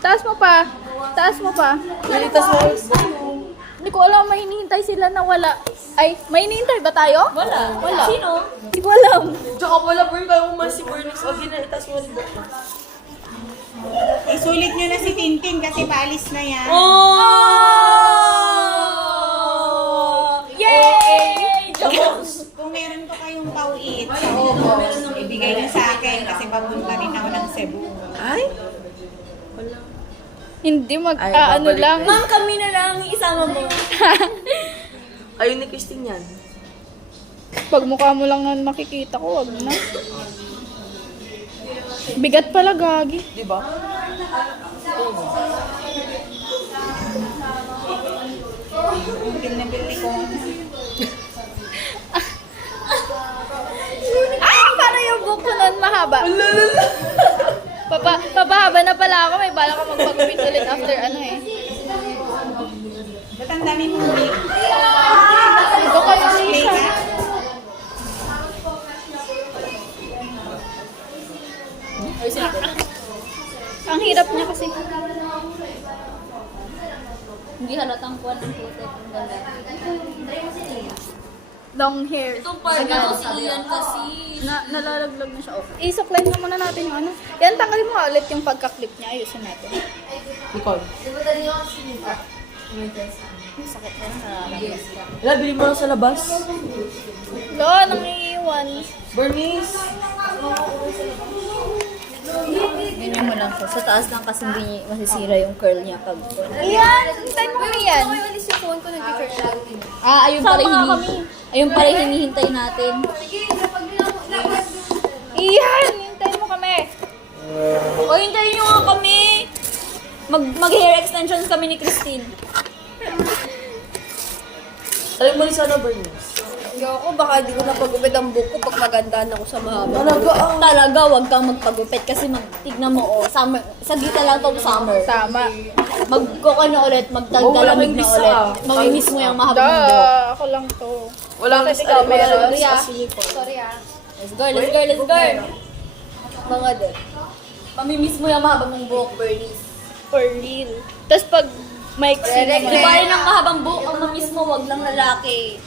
Taas mo pa. Taas mo pa. Nalitas mo. Hindi ko alam, may hinihintay sila na wala. Ay, may hinihintay ba tayo? Wala. Wala. Sino? Hindi ko alam. Tsaka wala, Bern. Kaya kung man si Bernice. O, ginalitas mo rin. Isulit nyo na si Tintin kasi paalis na yan. Oh! Yay! Kung meron pa kayong pauit sa Obos, ibigay nyo sa akin kasi papunta rin ako ng Cebu. Ay? Hindi Ay, ano babalik lang. na. Ma'am, kami na lang isama mo. Ayun ni Christine yan. Pag mukha mo lang na makikita ko, wag na. Bigat pala, gagi. Di ba? Pinabili ko. Parang yung buhok ko nun mahaba. Papahaba na pala ako. May bala ko magpagupit ulit after ano eh. Ba't ang dami mong wig? Ito ka yung Play isa. ka? Ang hirap niya kasi. Hindi halatang kuwan ng puti. Ang ganda. Long hair. Itong part na to si Ian kasi. Nalalaglag na siya. Okay. Isuklay na muna natin yung ano. Yan, tanggalin mo ulit yung pagka-clip niya. Ayusin natin. Nicole. Sakit na nararamdaman. Wala, bili mo lang sa labas. Lo, nangiiwan. Bernice. Ganyan mo lang siya. Sa taas lang kasi hindi masisira yung curl niya pag... Iyan! Hintayin mo kami yan. Ayun pala ayun pala hinihintay natin. Iyan! Hintayin mo kami. O, hintayin nyo nga kami! Mag-hair extensions kami ni Christine. Sabi mo rin sana, Bernice. Ako, baka di ko napagupit ang buhok ko pag magandaan ako sa mahaba. Talaga, Talaga, wag kang magpagupit kasi tignan mo, summer, sa gita lang tong summer. Tama. Magkuka na ulit, magtagdalamig na miss ulit. ah. Mamimiss mo yung mahabang buhok. Ako lang to. Wala kang ikaw, meron. Sorry, Sorry ah. Let's go, let's go, let's go! Mga din. Mamimiss mo yung mahabang mong buhok, Bernice. For real. Tapos pag maiksi Di naman. ba rin ang mahabang buhok ang mamiss mo, wag lang lalaki.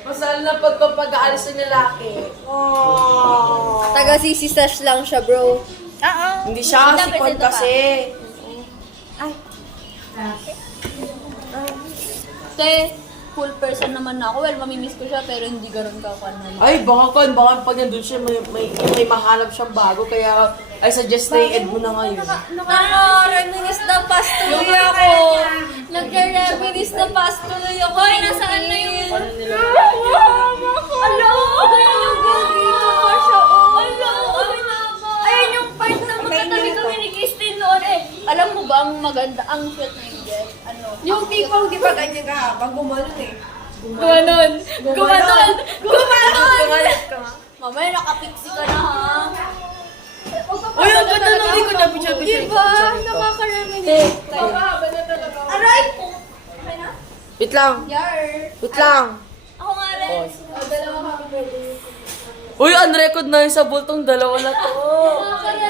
Masal na pagpapag-aalis ng lalaki. Taga sisisash lang siya, bro. Hindi siya, si Juan kasi. Te, cool person naman ako. Well, mamimiss ko siya pero hindi ganun ka naman. Ay, baka pag nandun siya, may mahanap siyang bago. Kaya, I suggest na i-add mo na ngayon. Reminis na pastuloy ako. Nagre-reminis na pastuloy ako. Ay, nasaan na yung... Ano nila? Ala, ganyan yung girl dito pa siya. Ala, ayan yung part na magkatabi kami ni Christine noon eh. Alam mo ba, ang maganda, ang cute na yung girl. Ano? Yung tipong di ba ganyan ka, pag gumanon eh. Gumanon! Gumanon! Gumanon! Pangalit ka nga. Mamaya nakapixie ka na ha. Uy, ang ganda nung likod na picture. Nakaka-reminis. Aray! Okay na? Wait lang. Wait lang. Ako nga rin. Uy, on record na yun sa bultong dalawa na to. Nakaka-reminis.